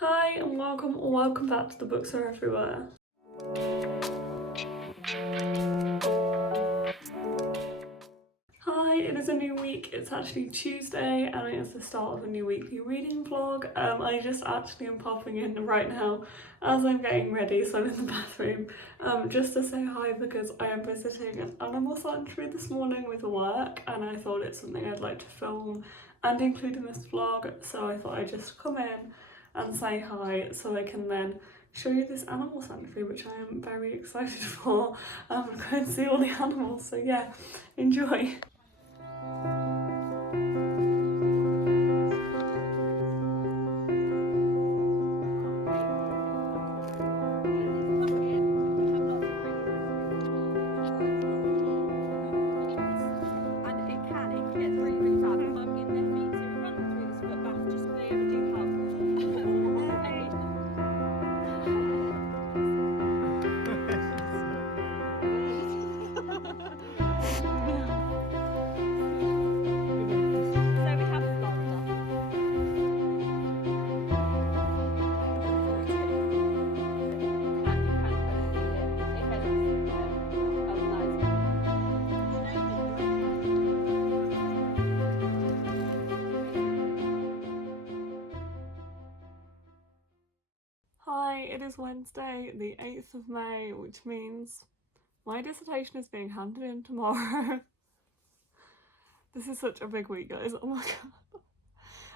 Hi and welcome back to The Books Are Everywhere. Hi, it is a new week. It's actually Tuesday and it is the start of a new weekly reading vlog. I just actually am popping in right now as I'm getting ready, so I'm in the bathroom, just to say hi because I am visiting an animal sanctuary this morning with work and I thought it's something I'd like to film and include in this vlog, so I thought I'd just come in and say hi so I can then show you this animal sanctuary, which I am very excited for. I'm going to see all the animals, so yeah, enjoy. Hi, it is Wednesday, the 8th of May, which means my dissertation is being handed in tomorrow. This is such a big week, guys. Oh my god.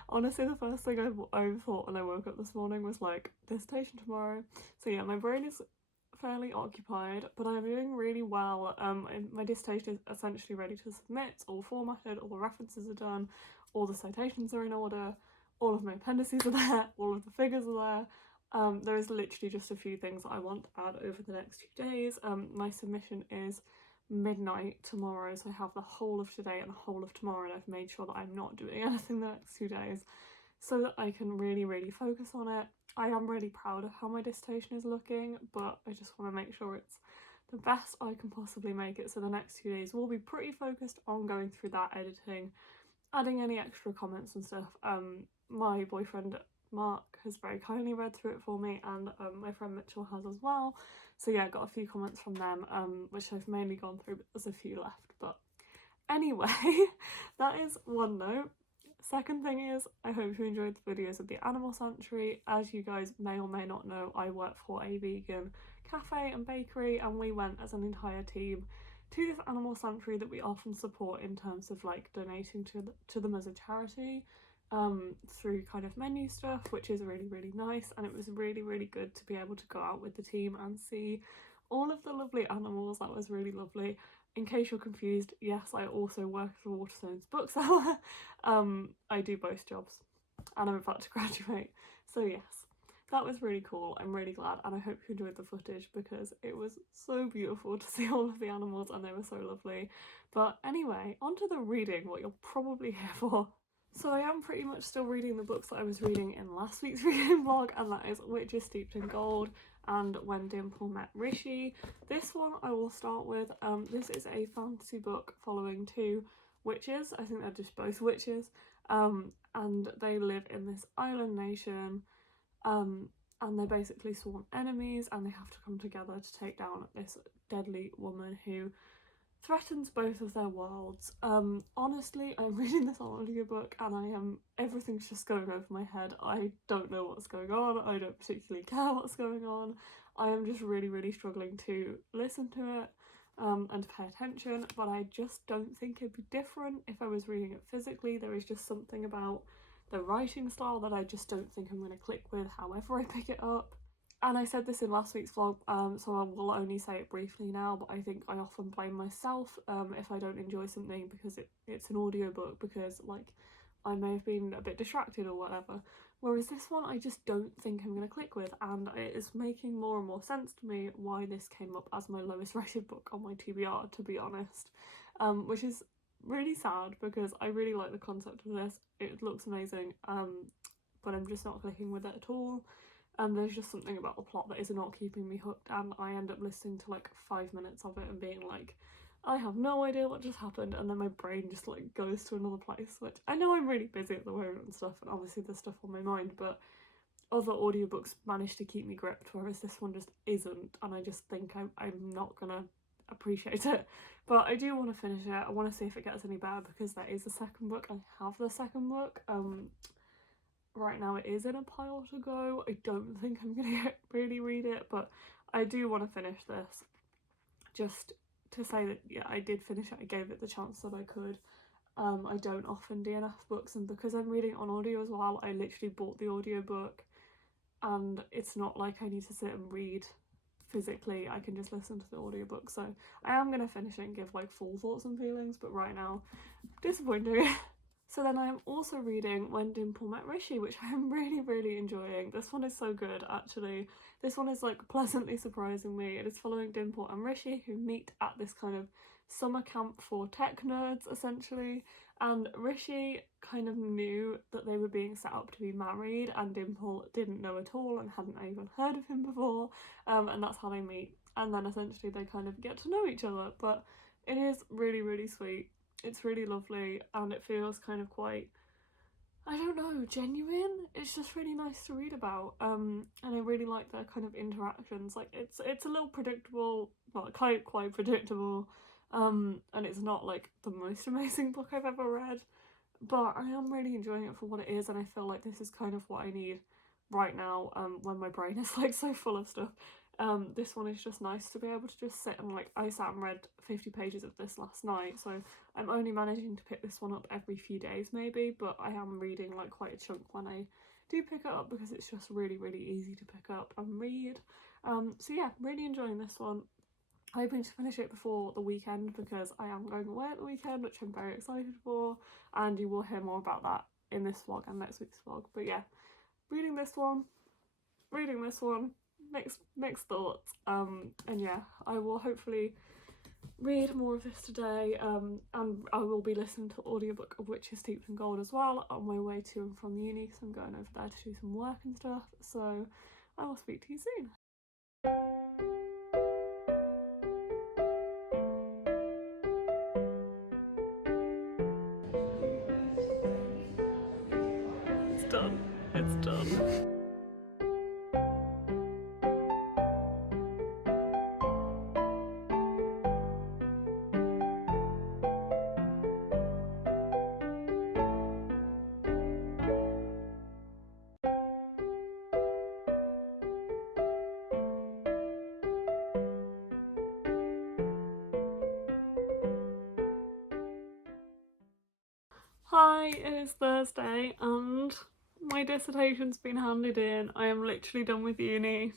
Honestly, the first thing I thought when I woke up this morning was like, dissertation tomorrow. So yeah, my brain is fairly occupied, but I'm doing really well. My dissertation is essentially ready to submit. It's all formatted, all the references are done, all the citations are in order, all of my appendices are there, all of the figures are there. There is literally just a few things that I want to add over the next few days. My submission is midnight tomorrow, so I have the whole of today and the whole of tomorrow, and I've made sure that I'm not doing anything the next 2 days so that I can really focus on it. I am really proud of how my dissertation is looking, but I just want to make sure it's the best I can possibly make it, so the next 2 days will be pretty focused on going through that, editing, adding any extra comments and stuff. My boyfriend Mark has very kindly read through it for me, and my friend Mitchell has as well. So yeah, I got a few comments from them, which I've mainly gone through, but there's a few left. But anyway, that is one note. Second thing is, I hope you enjoyed the videos of the animal sanctuary. As you guys may or may not know, I work for a vegan cafe and bakery, and we went as an entire team to this animal sanctuary that we often support in terms of like donating to them as a charity, through kind of menu stuff, which is really nice. And it was really good to be able to go out with the team and see all of the lovely animals. That was really lovely. In case you're confused, yes, I also work at the Waterstones bookseller. I do both jobs and I'm about to graduate, so yes, that was really cool. I'm really glad, and I hope you enjoyed the footage because it was so beautiful to see all of the animals and they were so lovely. But anyway, on to the reading, what you're probably here for. So I am pretty much still reading the books that I was reading in last week's reading vlog, and that is Witches Steeped in Gold and When Dimple Met Rishi. This one I will start with. This is a fantasy book following two witches. I think they're just both witches, and they live in this island nation, and they're basically sworn enemies, and they have to come together to take down this deadly woman who threatens both of their worlds. Honestly, I'm reading this on audiobook and everything's just going over my head. I don't know what's going on, I don't particularly care what's going on. I am just really struggling to listen to it and to pay attention, but I just don't think it'd be different if I was reading it physically. There is just something about the writing style that I just don't think I'm going to click with however I pick it up. And I said this in last week's vlog, so I will only say it briefly now, but I think I often blame myself if I don't enjoy something because it's an audiobook, because like I may have been a bit distracted or whatever. Whereas this one I just don't think I'm going to click with, and it is making more and more sense to me why this came up as my lowest rated book on my TBR, to be honest. Which is really sad because I really like the concept of this. It looks amazing, but I'm just not clicking with it at all. And there's just something about the plot that is not keeping me hooked, and I end up listening to like 5 minutes of it and being like, I have no idea what just happened, and then my brain just like goes to another place, which I know I'm really busy at the moment and stuff, and obviously there's stuff on my mind, but other audiobooks manage to keep me gripped, whereas this one just isn't, and I just think I'm not gonna appreciate it. But I do want to finish it. I want to see if it gets any better, because there is a second book. I have the second book. Right now it is in a pile to go. I don't think I'm gonna really read it, but I do want to finish this, just to say that yeah, I did finish it. I gave it the chance that I could. I don't often DNF books, and because I'm reading it on audio as well, I literally bought the audiobook, and it's not like I need to sit and read physically. I can just listen to the audiobook. So I am going to finish it and give like full thoughts and feelings, but right now, disappointing. So then I am also reading When Dimple Met Rishi, which I am really enjoying. This one is so good, actually. This one is like pleasantly surprising me. It is following Dimple and Rishi, who meet at this kind of summer camp for tech nerds, essentially. And Rishi kind of knew that they were being set up to be married, and Dimple didn't know at all and hadn't even heard of him before. And that's how they meet. And then essentially they kind of get to know each other. But it is really sweet. It's really lovely, and it feels kind of quite, I don't know, genuine. It's just really nice to read about, and I really like their kind of interactions. Like it's a little predictable, well, quite predictable, and it's not like the most amazing book I've ever read, but I am really enjoying it for what it is, and I feel like this is kind of what I need right now, when my brain is like so full of stuff. This one is just nice to be able to just sit and like, I sat and read 50 pages of this last night, so I'm only managing to pick this one up every few days maybe, but I am reading like quite a chunk when I do pick it up, because it's just really easy to pick up and read. So yeah, really enjoying this one. Hoping to finish it before the weekend, because I am going away at the weekend, which I'm very excited for, and you will hear more about that in this vlog and next week's vlog. But yeah, reading this one, mixed thoughts, and yeah, I will hopefully read more of this today, and I will be listening to the audiobook of Witches Steeped in Gold as well on my way to and from uni, because I'm going over there to do some work and stuff. So I will speak to you soon. It's done. Hi, it is Thursday and my dissertation's been handed in. I am literally done with uni,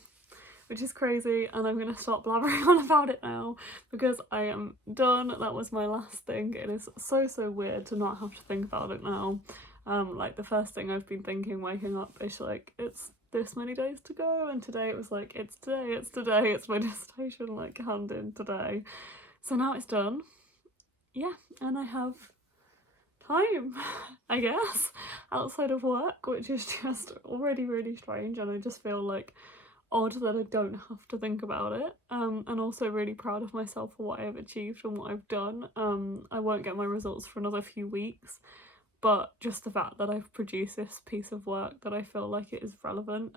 which is crazy, and I'm gonna stop blabbering on about it now because I am done. That was my last thing. It is so weird to not have to think about it now. Like the first thing I've been thinking waking up is like, it's this many days to go, and today it was like, it's today, it's my dissertation, like hand in today. So now it's done. Yeah, and I have time, I guess, outside of work, which is just already really strange, and I just feel like odd that I don't have to think about it, and also really proud of myself for what I've achieved and what I've done. I won't get my results for another few weeks, but just the fact that I've produced this piece of work that I feel like it is relevant.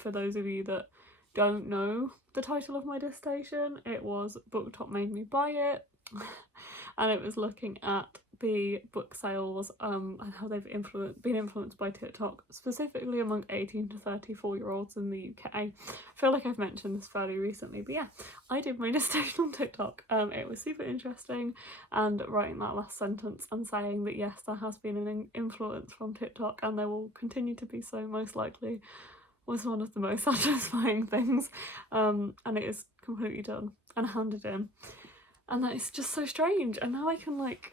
For those of you that don't know the title of my dissertation, it was BookTok Made Me Buy It, and it was looking at the book sales and how they've been influenced by TikTok, specifically among 18 to 34-year-olds in the UK. I feel like I've mentioned this fairly recently, but yeah, I did my dissertation on TikTok. It was super interesting, and writing that last sentence and saying that yes, there has been an influence from TikTok and there will continue to be so most likely, was one of the most satisfying things, and it is completely done and handed in, and that is just so strange. And now I can like,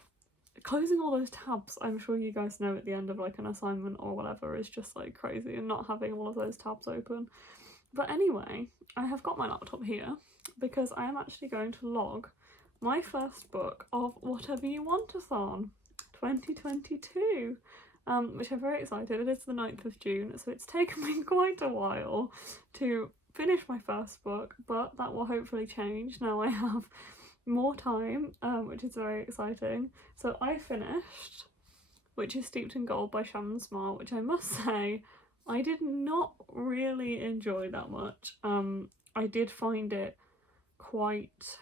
closing all those tabs, I'm sure you guys know, at the end of like an assignment or whatever, is just like crazy, and not having all of those tabs open. But anyway, I have got my laptop here because I am actually going to log my first book of Whatever You Want-a-thon 2022, which I'm very excited. It is the 9th of June, so it's taken me quite a while to finish my first book, but that will hopefully change now I have more time, which is very exciting. So I finished Witches Steeped in Gold by Shannon Smart, which I must say I did not really enjoy that much. I did find it quite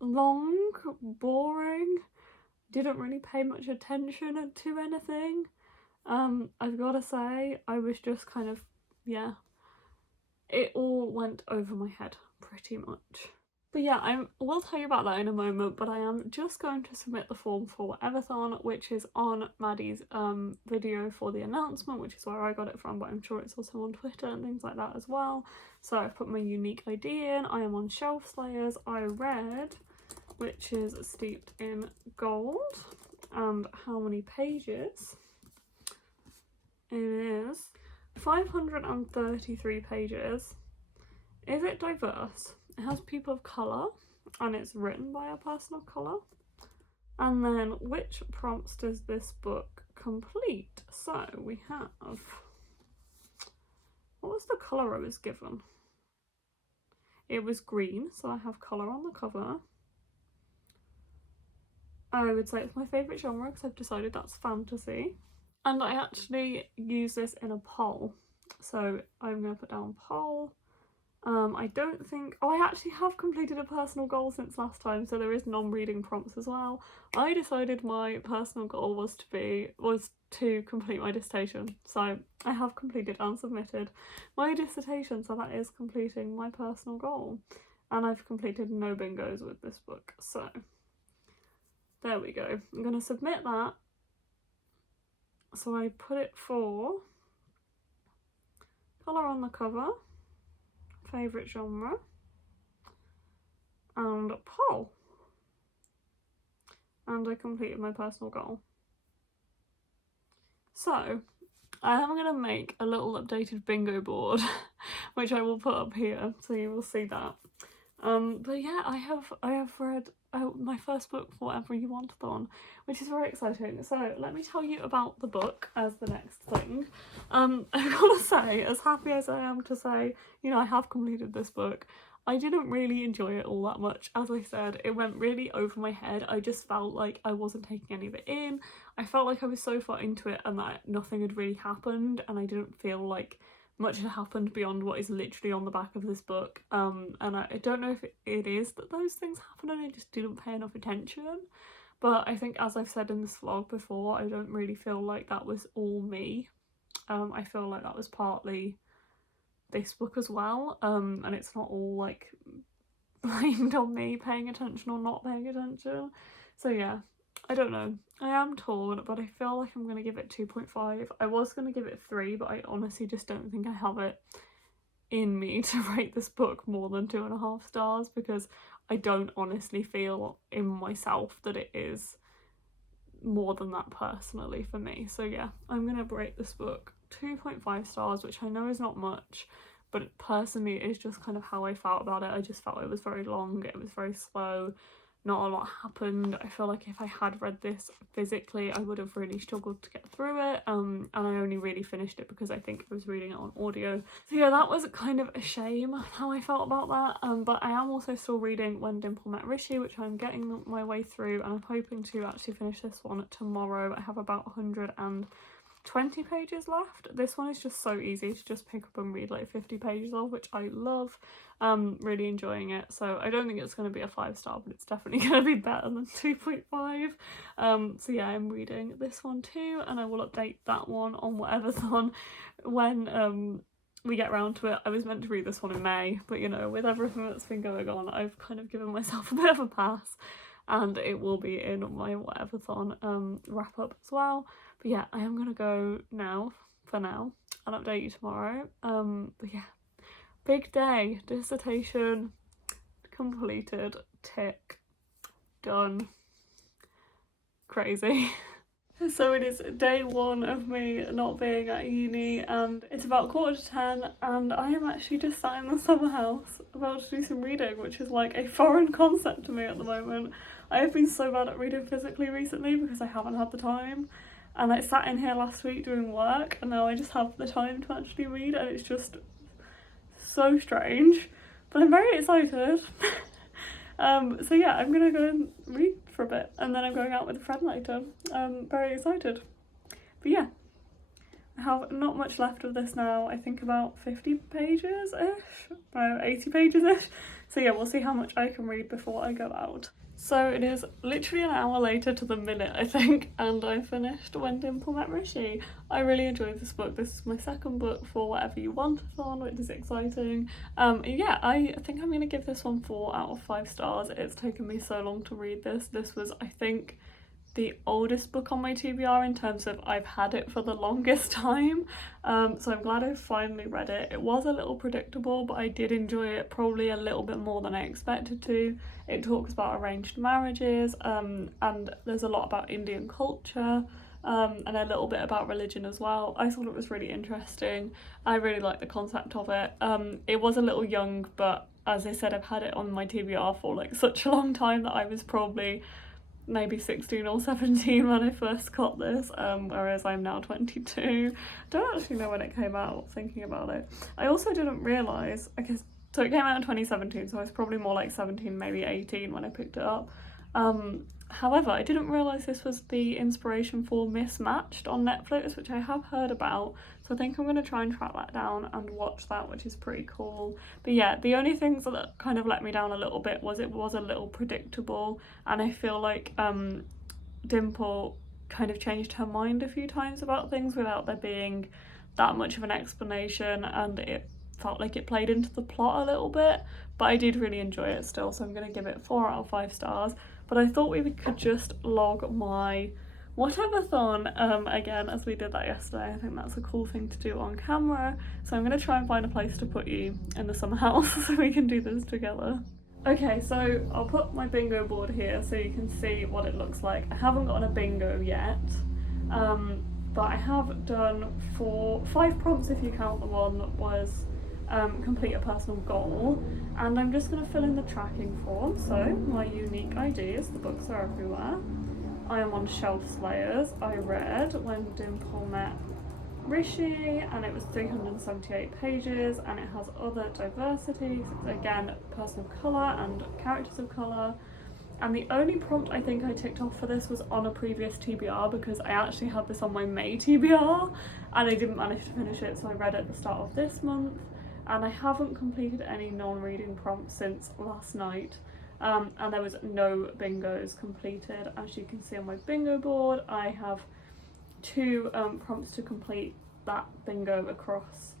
long, boring, didn't really pay much attention to anything. I've gotta say, I was just kind of, yeah, it all went over my head pretty much. But yeah, I will tell you about that in a moment, but I am just going to submit the form for Everthon, which is on Maddie's video for the announcement, which is where I got it from, but I'm sure it's also on Twitter and things like that as well. So I've put my unique ID in. I am on Shelf Slayers. I read, which is steeped in gold, and how many pages? It is 533 pages. Is it diverse? It has people of colour, and it's written by a person of colour. And then, which prompts does this book complete? So we have, what was the colour I was given? It was green, so I have colour on the cover. I would say it's my favourite genre because I've decided that's fantasy. And I actually use this in a poll, so I'm going to put down poll. I don't think, oh, I actually have completed a personal goal since last time, so there is non-reading prompts as well. I decided my personal goal was to complete my dissertation, so I have completed and submitted my dissertation, so that is completing my personal goal. And I've completed no bingos with this book, so there we go. I'm going to submit that. So I put it for colour on the cover, favourite genre, and poll. And I completed my personal goal. So I am going to make a little updated bingo board, which I will put up here, so you will see that. But yeah, I have read my first book for Whatever You Want-a-thon, which is very exciting. So let me tell you about the book as the next thing. I've got to say, as happy as I am to say, you know, I have completed this book, I didn't really enjoy it all that much. As I said, it went really over my head. I just felt like I wasn't taking any of it in. I felt like I was so far into it and that nothing had really happened, and I didn't feel like much had happened beyond what is literally on the back of this book. And I don't know if it is that those things happen and I just didn't pay enough attention. But I think, as I've said in this vlog before, I don't really feel like that was all me. I feel like that was partly this book as well, and it's not all like blamed on me paying attention or not paying attention. So yeah, I don't know. I am torn, but I feel like I'm going to give it 2.5. I was going to give it 3, but I honestly just don't think I have it in me to rate this book more than 2.5 stars, because I don't honestly feel in myself that it is more than that personally for me. So yeah, I'm going to rate this book 2.5 stars, which I know is not much, but personally it is just kind of how I felt about it. I just felt it was very long, it was very slow, not a lot happened. I feel like if I had read this physically I would have really struggled to get through it, and I only really finished it because I think I was reading it on audio. So yeah, that was kind of a shame how I felt about that, but I am also still reading When Dimple Met Rishi, which I'm getting my way through, and I'm hoping to actually finish this one tomorrow. I have about 120 pages left. This one is just so easy to just pick up and read like 50 pages of, which I love. Really enjoying it. So I don't think it's going to be a 5-star, but it's definitely going to be better than 2.5. So yeah, I'm reading this one too, and I will update that one on Whateverthon when we get around to it. I was meant to read this one in May, but you know, with everything that's been going on, I've kind of given myself a bit of a pass, and it will be in my Whateverthon wrap up as well. But yeah, I am gonna go now, for now. I'll update you tomorrow. But yeah, big day, dissertation completed, tick, done, crazy. So it is day 1 of me not being at uni, and it's about 9:45, and I am actually just sat in the summer house about to do some reading, which is like a foreign concept to me at the moment. I have been so bad at reading physically recently because I haven't had the time. And I sat in here last week doing work, and now I just have the time to actually read, and it's just so strange, but I'm very excited. So yeah, I'm gonna go and read for a bit, and then I'm going out with a friend later. I'm very excited. But yeah, I have not much left of this now. I think about 50 pages-ish, no, 80 pages-ish. So yeah, we'll see how much I can read before I go out. So it is literally an hour later to the minute, I think, and I finished When Dimple Met Rishi. I really enjoyed this book. This is my second book for Whatever You Want-a-thon, which is exciting. Yeah, I think I'm gonna give this one 4 out of 5 stars. It's taken me so long to read this. This was, I think, the oldest book on my TBR in terms of I've had it for the longest time, so I'm glad I finally read it. It was a little predictable, but I did enjoy it probably a little bit more than I expected to. It talks about arranged marriages, and there's a lot about Indian culture, and a little bit about religion as well. I thought it was really interesting. I really liked the concept of it. It was a little young, but as I said, I've had it on my TBR for like such a long time that I was probably maybe 16 or 17 when I first got this, whereas I'm now 22. Don't actually know when it came out, thinking about it. I also didn't realise, I guess, so it came out in 2017, so I was probably more like 17, maybe 18 when I picked it up. However, I didn't realise this was the inspiration for Mismatched on Netflix, which I have heard about, so I think I'm going to try and track that down and watch that, which is pretty cool. But yeah, the only things that kind of let me down a little bit was it was a little predictable, and I feel like Dimple kind of changed her mind a few times about things without there being that much of an explanation, and it felt like it played into the plot a little bit, but I did really enjoy it still, so I'm going to give it 4 out of 5 stars. But I thought we could just log my whatever-thon again, as we did that yesterday. I think that's a cool thing to do on camera, so I'm going to try and find a place to put you in the summer house so we can do this together. Okay, so I'll put my bingo board here so you can see what it looks like. I haven't gotten a bingo yet, but I have done 5 prompts if you count the one that was complete a personal goal, and I'm just going to fill in the tracking form. So my unique IDs, the books are everywhere. I am on Shelf Slayers. I read When Dimple Met Rishi, and it was 378 pages, and it has other diversity, again person of colour and characters of colour. And the only prompt I think I ticked off for this was on a previous TBR, because I actually had this on my May TBR and I didn't manage to finish it, so I read it at the start of this month. And I haven't completed any non-reading prompts since last night, and there was no bingos completed. As you can see on my bingo board, I have 2 prompts to complete that bingo across,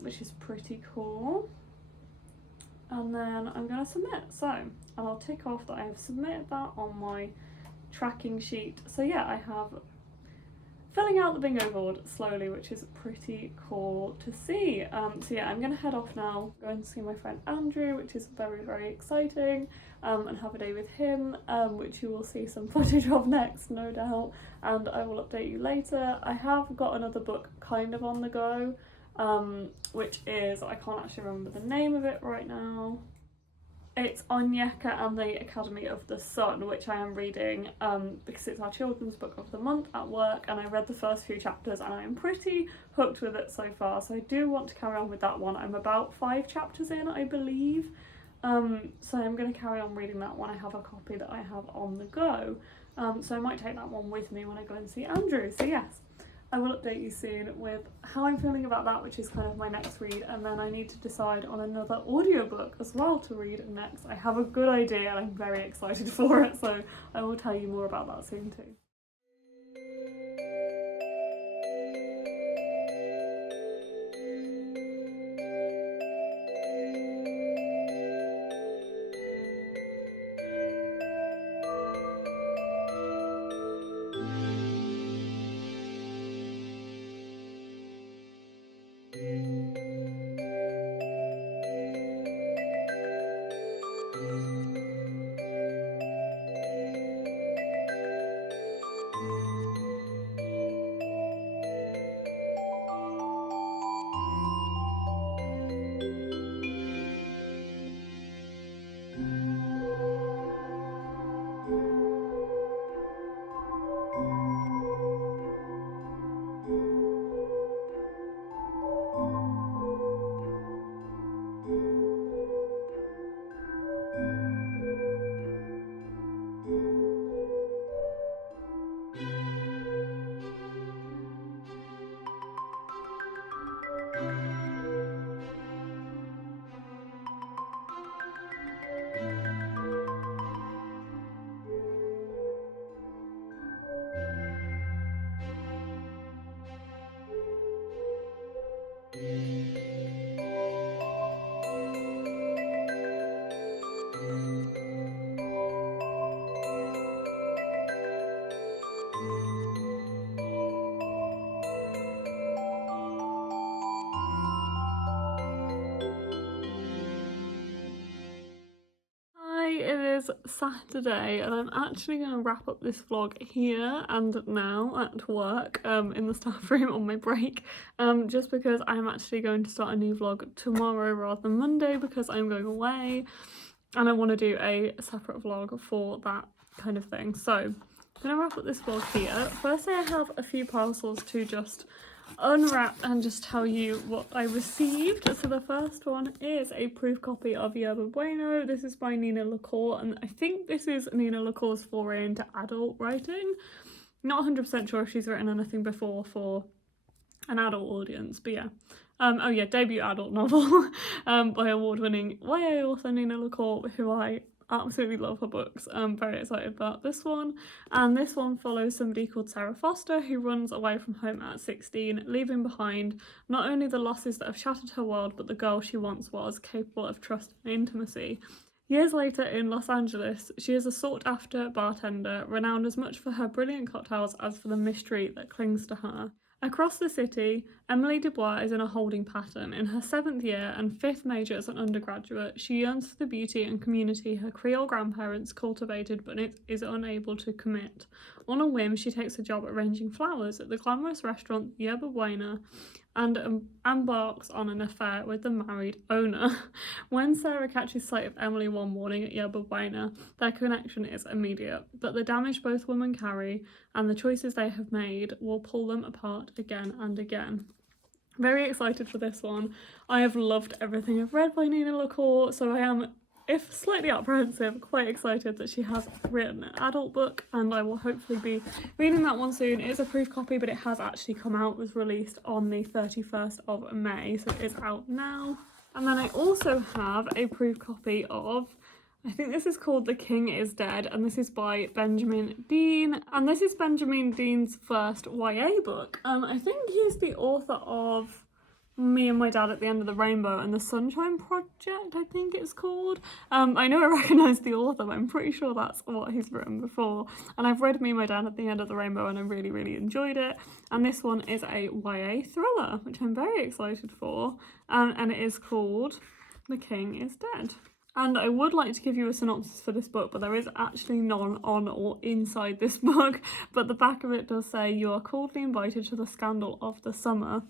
which is pretty cool. And then I'm going to submit, and I'll tick off that I have submitted that on my tracking sheet. So yeah, I have filling out the bingo board slowly, which is pretty cool to see. So yeah, I'm gonna head off now, go and see my friend Andrew, which is very, very exciting, and have a day with him, which you will see some footage of next, no doubt, and I will update you later. I have got another book kind of on the go, which is, I can't actually remember the name of it right now. It's Onyeka and the Academy of the Sun, which I am reading because it's our children's book of the month at work, and I read the first few chapters and I am pretty hooked with it so far, so I do want to carry on with that one. I'm about 5 chapters in, I believe, so I'm going to carry on reading that one. I have a copy that I have on the go, so I might take that one with me when I go and see Andrew. So yes, I will update you soon with how I'm feeling about that, which is kind of my next read, and then I need to decide on another audiobook as well to read next. I have a good idea and I'm very excited for it, so I will tell you more about that soon too. It is Saturday and I'm actually going to wrap up this vlog here and now at work in the staff room on my break, just because I'm actually going to start a new vlog tomorrow rather than Monday because I'm going away and I want to do a separate vlog for that kind of thing. So I'm going to wrap up this vlog here. Firstly, I have a few parcels to just unwrap and just tell you what I received. So the first one is a proof copy of Yerba Bueno. This is by Nina LaCour and I think this is Nina LaCour's foray into adult writing. Not 100% sure if she's written anything before for an adult audience, but yeah. Oh yeah, debut adult novel by award-winning YA author Nina LaCour, who I absolutely love her books. I'm very excited about this one. And this one follows somebody called Sarah Foster who runs away from home at 16, leaving behind not only the losses that have shattered her world, but the girl she once was, capable of trust and intimacy. Years later in Los Angeles, she is a sought-after bartender, renowned as much for her brilliant cocktails as for the mystery that clings to her. Across the city, Emily Dubois is in a holding pattern. In her 7th year and 5th major as an undergraduate, she yearns for the beauty and community her Creole grandparents cultivated but is unable to commit. On a whim, she takes a job arranging flowers at the glamorous restaurant Yerba Buena and embarks on an affair with the married owner. When Sarah catches sight of Emily one morning at Yerba Buena, their connection is immediate, but the damage both women carry and the choices they have made will pull them apart again and again. Very excited for this one. I have loved everything I've read by Nina LaCour, so I am, if slightly apprehensive, quite excited that she has written an adult book, and I will hopefully be reading that one soon. It is a proof copy, but it has actually come out. It was released on the 31st of May, so it is out now. And then I also have a proof copy of, I think this is called The King is Dead, and this is by Benjamin Dean, and this is Benjamin Dean's first YA book. I think he's the author of Me and My Dad at the End of the Rainbow and The Sunshine Project, I think it's called. I know I recognise the author, but I'm pretty sure that's what he's written before. And I've read Me and My Dad at the End of the Rainbow and I really, really enjoyed it. And this one is a YA thriller, which I'm very excited for. And it is called The King is Dead. And I would like to give you a synopsis for this book, but there is actually none on or inside this book. But the back of it does say, "You are coldly invited to the scandal of the summer."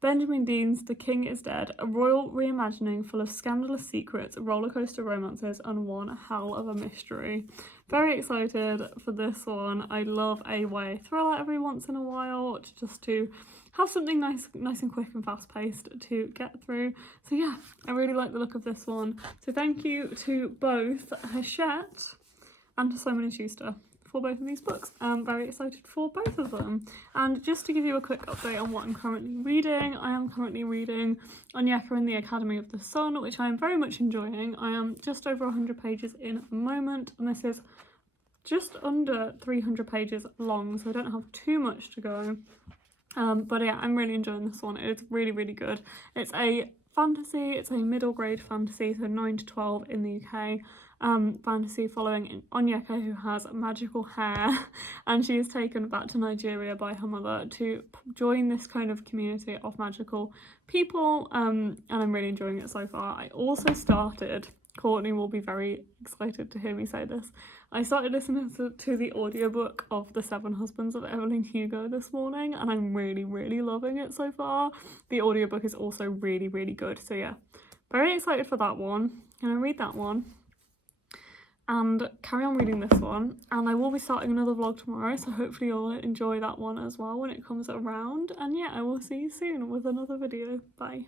Benjamin Dean's The King is Dead, a royal reimagining full of scandalous secrets, rollercoaster romances, and one hell of a mystery. Very excited for this one. I love a YA thriller every once in a while, just to have something nice and quick and fast-paced to get through. So yeah, I really like the look of this one. So thank you to both Hachette and to Simon & Schuster for both of these books. I'm very excited for both of them. And just to give you a quick update on what I'm currently reading, I am currently reading Onyeka and the Academy of the Sun, which I am very much enjoying. I am just over 100 pages in at the moment, and this is just under 300 pages long, so I don't have too much to go. But yeah, I'm really enjoying this one. It's really, really good. It's a fantasy, it's a middle grade fantasy, so 9 to 12 in the UK. Fantasy following Onyeka, who has magical hair, and she is taken back to Nigeria by her mother to join this kind of community of magical people, and I'm really enjoying it so far. I also started, Courtney will be very excited to hear me say this, I started listening to the audiobook of The Seven Husbands of Evelyn Hugo this morning, and I'm really, really loving it so far. The audiobook is also really, really good, so yeah, very excited for that one. Gonna read that one and carry on reading this one, and I will be starting another vlog tomorrow, so hopefully you'll enjoy that one as well when it comes around. And yeah, I will see you soon with another video. Bye.